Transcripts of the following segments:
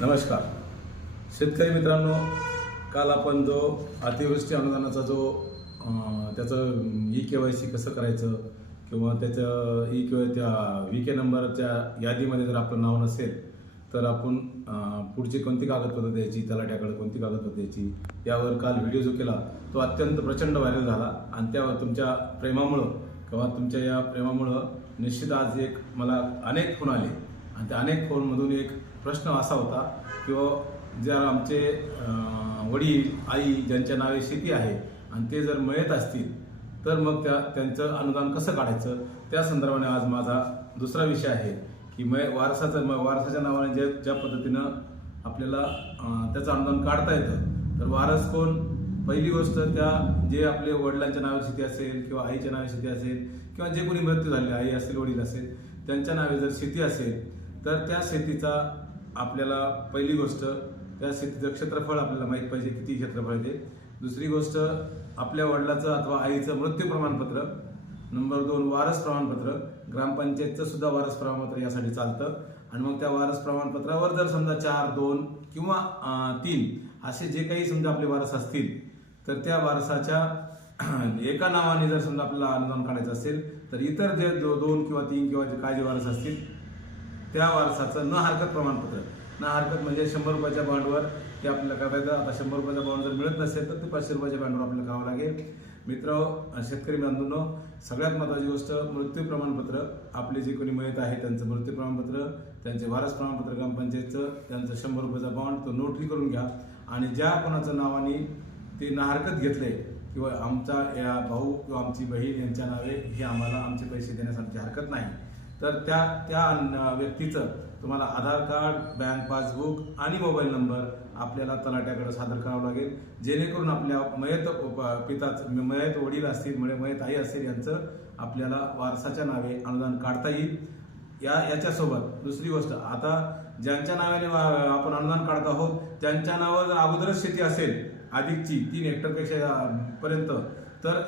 नमस्कार. शेतकरी मित्रांनो काल आपण जो अतिवृष्टी अनुदानाचा जो त्याचं ई के वाय सी कसं करायचं किंवा त्याचं ई के त्या व्ही के नंबरच्या यादीमध्ये जर आपलं नाव नसेल तर आपण पुढची कोणती कागदपत्र द्यायची तलाट्याकडे कोणती कागदपत्र द्यायची यावर काल व्हिडिओ जो केला तो अत्यंत प्रचंड व्हायरल झाला. आणि त्यावर तुमच्या प्रेमामुळं किंवा तुमच्या या प्रेमामुळं निश्चित आज एक मला अनेक फोन आले. आणि त्या अनेक फोनमधून एक प्रश्न असा होता किंवा जर आमचे वडील आई ज्यांच्या नावे शेती आहे आणि ते जर मिळत असतील तर मग त्या त्यांचं अनुदान कसं काढायचं? त्या संदर्भाने आज माझा दुसरा विषय आहे की मय वारसाचं म- वारसाच्या नावाने जे ज्या पद्धतीनं आपल्याला त्याचं अनुदान काढता येतं तर वारस कोण? पहिली गोष्ट त्या जे आपले वडिलांच्या नावे शेती असेल किंवा आईच्या नावे शेती असेल किंवा जे कोणी मृत्यू झाले आई असेल वडील असेल त्यांच्या नावे जर शेती असेल तर त्या शेतीचा आपल्याला पहिली गोष्ट त्या शेतीचं क्षेत्रफळ आपल्याला माहीत पाहिजे किती क्षेत्रफळ आहे ते. दुसरी गोष्ट आपल्या वडिलाचं अथवा आईचं मृत्यू प्रमाणपत्र. नंबर दोन वारस प्रमाणपत्र. ग्रामपंचायतचं सुद्धा वारस प्रमाणपत्र यासाठी चालतं. आणि मग त्या वारस प्रमाणपत्रावर जर समजा चार दोन किंवा तीन असे जे काही समजा आपले वारस असतील तर त्या वारसाच्या एका नावाने जर समजा आपल्याला अनुदान काढायचं असेल तर इतर जे दो- दोन किंवा तीन किंवा जे काय जे वारस असतील त्या वारसाचं न हरकत प्रमाणपत्र. न हरकत म्हणजे शंभर रुपयाच्या बॉन्डवर ते आपल्याला करायचं आता शंभर रुपयाचा बॉन्ड जर मिळत नसेल तर ते पाचशे रुपयाच्या बॉन्डवर आपल्याला करावं लागेल. मित्र शेतकरी बांधूंनो सगळ्यात महत्त्वाची गोष्ट मृत्यू प्रमाणपत्र. आपले जे कोणी मयत आहे त्यांचं मृत्यू प्रमाणपत्र त्यांचे वारस प्रमाणपत्र ग्रामपंचायतचं त्यांचं शंभर रुपयाचा बॉन्ड तो नोटरी करून घ्या. आणि ज्या कोणाचं नावाने ते ना हरकत घेतले किंवा आमचा या भाऊ किंवा आमची बहीण यांच्या नावे हे आम्हाला आमचे पैसे देण्यासाठी हरकत नाही. तर त्या त्या व्यक्तीचं तुम्हाला आधार कार्ड बँक पासबुक आणि मोबाईल नंबर आपल्याला तलाट्याकडे सादर करावं लागेल. जेणेकरून आपल्या मयत पिताच मयत वडील असतील म्हणजे मयत आई असेल यांचं आपल्याला वारसाच्या नावे अनुदान काढता येईल. या याच्यासोबत दुसरी गोष्ट आता ज्यांच्या नावाने वा- आपण अनुदान काढत आहोत त्यांच्या नावावर जर अगोदरच शेती असेल अधिकची तीन हेक्टरपेक्षा पर्यंत तर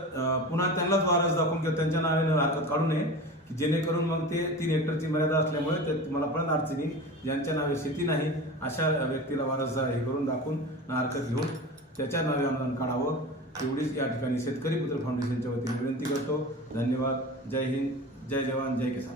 पुन्हा त्यांनाच वारस दाखवून किंवा त्यांच्या नावाने हरकत काढू नये. की जेणेकरून मग ते तीन हेक्टरची मर्यादा असल्यामुळे ते तुम्हाला पण अडचणी ज्यांच्या नावे शेती नाही अशा व्यक्तीला वारसदार हे करून दाखवून हरकत घेऊन त्याच्या नावे अनुदान काढावं. एवढीच या ठिकाणी शेतकरी पुत्र फाउंडेशनच्या वतीने विनंती करतो. धन्यवाद. जय हिंद. जय जवान. जय किसान.